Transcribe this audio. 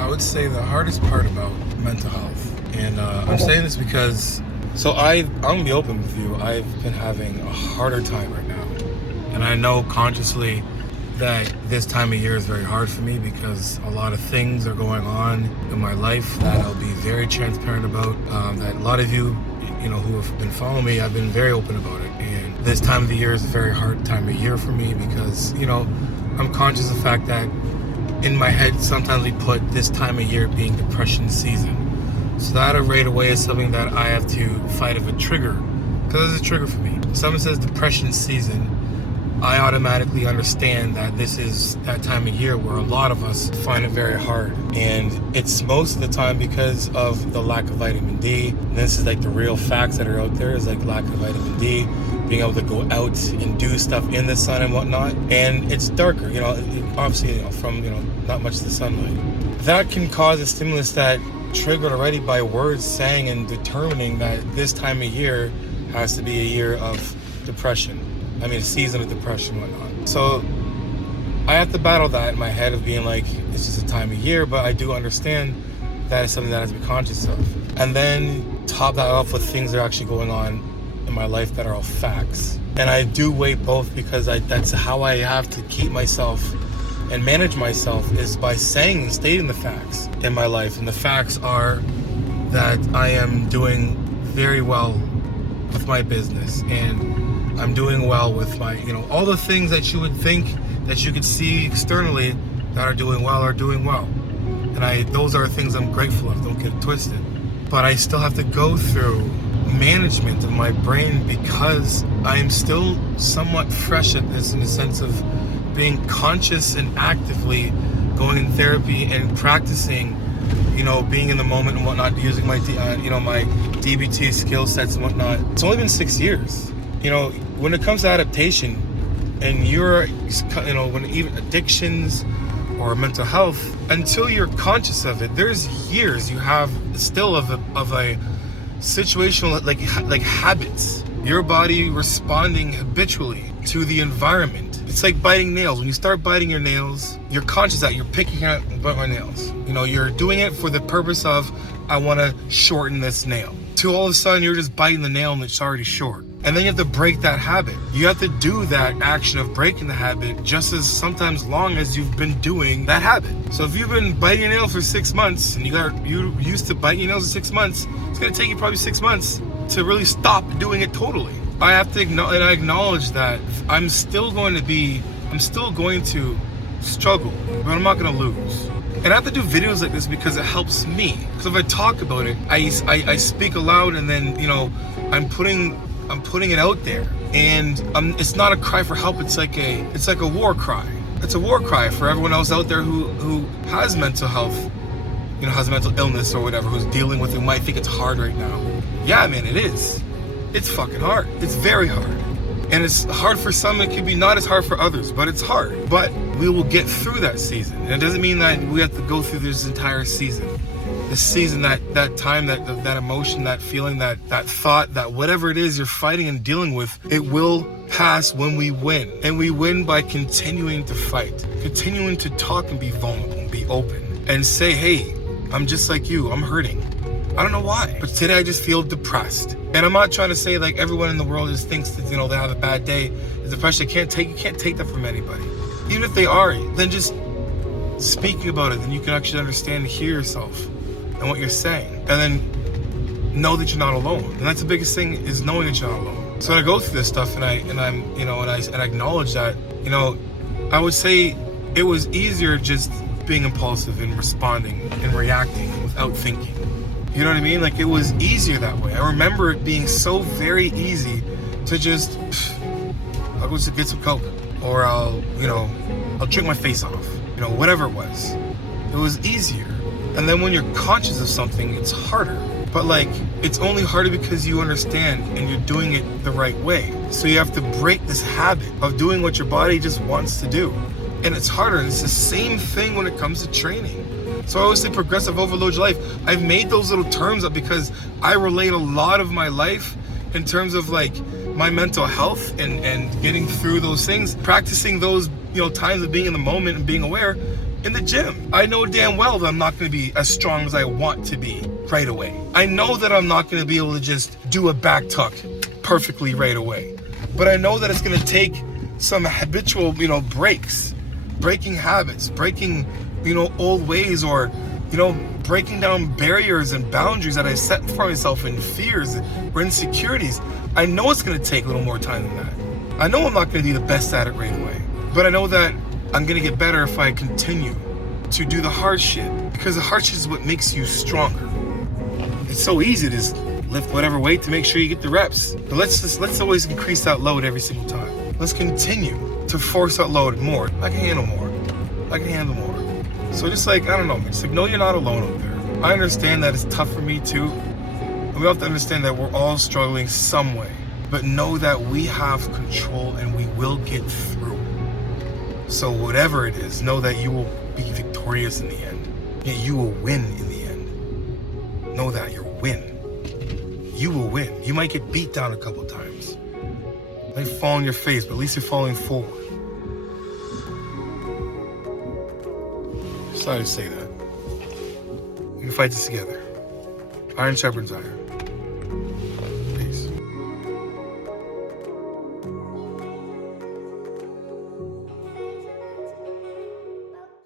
I would say the hardest part about mental health, and I'm saying this because, I'm gonna be open with you. I've been having a harder time right now, and I know consciously that this time of year is very hard for me because a lot of things are going on in my life that I'll be very transparent about. That a lot of you who have been following me, I've been very open about it. And this time of the year is a very hard time of year for me because, I'm conscious of the fact that in my head, sometimes we put this time of year being depression season. So that right away is something that I have to fight of a trigger, because it's a trigger for me. When someone says depression season, I automatically understand that this is that time of year where a lot of us find it very hard. And it's most of the time because of the lack of vitamin D. And this is like the real facts that are out there, is like lack of vitamin D, being able to go out and do stuff in the sun and whatnot. And it's darker, obviously, from, not much of the sunlight. That can cause a stimulus that triggered already by words saying and determining that this time of year has to be a year of depression. A season of depression and whatnot. So I have to battle that in my head of being like, it's just a time of year, but I do understand that is something that I have to be conscious of. And then top that off with things that are actually going on in my life that are all facts. And I do weigh both because that's how I have to keep myself and manage myself, is by saying and stating the facts in my life. And the facts are that I am doing very well with my business, and I'm doing well with my, all the things that you would think that you could see externally that are doing well. And those are things I'm grateful of, don't get it twisted. But I still have to go through management of my brain because I'm still somewhat fresh at this, in the sense of being conscious and actively going in therapy and practicing, being in the moment and whatnot, using my, my DBT skill sets and whatnot. It's only been 6 years. When it comes to adaptation, and when even addictions or mental health, until you're conscious of it, there's years you have still of a situation like habits. Your body responding habitually to the environment. It's like biting nails. When you start biting your nails, you're conscious that you're picking out my nails. You're doing it for the purpose of, I want to shorten this nail. To all of a sudden, you're just biting the nail and it's already short. And then you have to break that habit. You have to do that action of breaking the habit just as sometimes long as you've been doing that habit. So if you've been biting your nail for 6 months and you used to biting your nails in 6 months, it's gonna take you probably 6 months to really stop doing it totally. I have to acknowledge that I'm still going to struggle, but I'm not gonna lose. And I have to do videos like this because it helps me. Because if I talk about it, I speak aloud, and then I'm putting it out there, and it's not a cry for help. It's like a war cry. It's a war cry for everyone else out there who has mental health, has a mental illness or whatever, who's dealing with it, might think it's hard right now. Yeah, man, it is. It's fucking hard. It's very hard. And it's hard for some, it could be not as hard for others, but it's hard. But we will get through that season. And it doesn't mean that we have to go through this entire season. The season, that time, that emotion, that feeling, that thought, that whatever it is you're fighting and dealing with, it will pass when we win. And we win by continuing to fight, continuing to talk and be vulnerable and be open and say, hey, I'm just like you, I'm hurting. I don't know why, but today I just feel depressed. And I'm not trying to say like everyone in the world just thinks that, they have a bad day. The depression, you can't take that from anybody. Even if they are, then just speaking about it, then you can actually understand and hear yourself and what you're saying, and then know that you're not alone. And that's the biggest thing, is knowing that you're not alone. So I go through this stuff, and I acknowledge that, I would say it was easier just being impulsive and responding and reacting without thinking. You know what I mean? Like, it was easier that way. I remember it being so very easy to just, I'll go get some Coke, or I'll drink my face off, whatever it was. It was easier. And then when you're conscious of something, it's harder. But it's only harder because you understand and you're doing it the right way. So you have to break this habit of doing what your body just wants to do. And it's harder. And it's the same thing when it comes to training. So I always say progressive overload your life. I've made those little terms up because I relate a lot of my life in terms of my mental health and getting through those things, practicing those times of being in the moment and being aware. in the gym. I know damn well that I'm not going to be as strong as I want to be right away. I know that I'm not going to be able to just do a back tuck perfectly right away. But I know that it's going to take some habitual, breaks, breaking habits, breaking, old ways, or, breaking down barriers and boundaries that I set for myself, and fears or insecurities. I know it's going to take a little more time than that. I know I'm not going to be the best at it right away, but I know that I'm going to get better if I continue to do the hard shit, because the hard shit is what makes you stronger. It's so easy to just lift whatever weight to make sure you get the reps. But let's always increase that load every single time. Let's continue to force that load more. I can handle more. I can handle more. So just I don't know, just know you're not alone out there. I understand that it's tough for me too. And we have to understand that we're all struggling some way. But know that we have control and we will get through. So whatever it is, know that you will be victorious in the end. You will win in the end. Know that you'll win. You will win. You might get beat down a couple times. You might fall on your face, but at least you're falling forward. Sorry to say that. We can fight this together. Iron sharpens iron.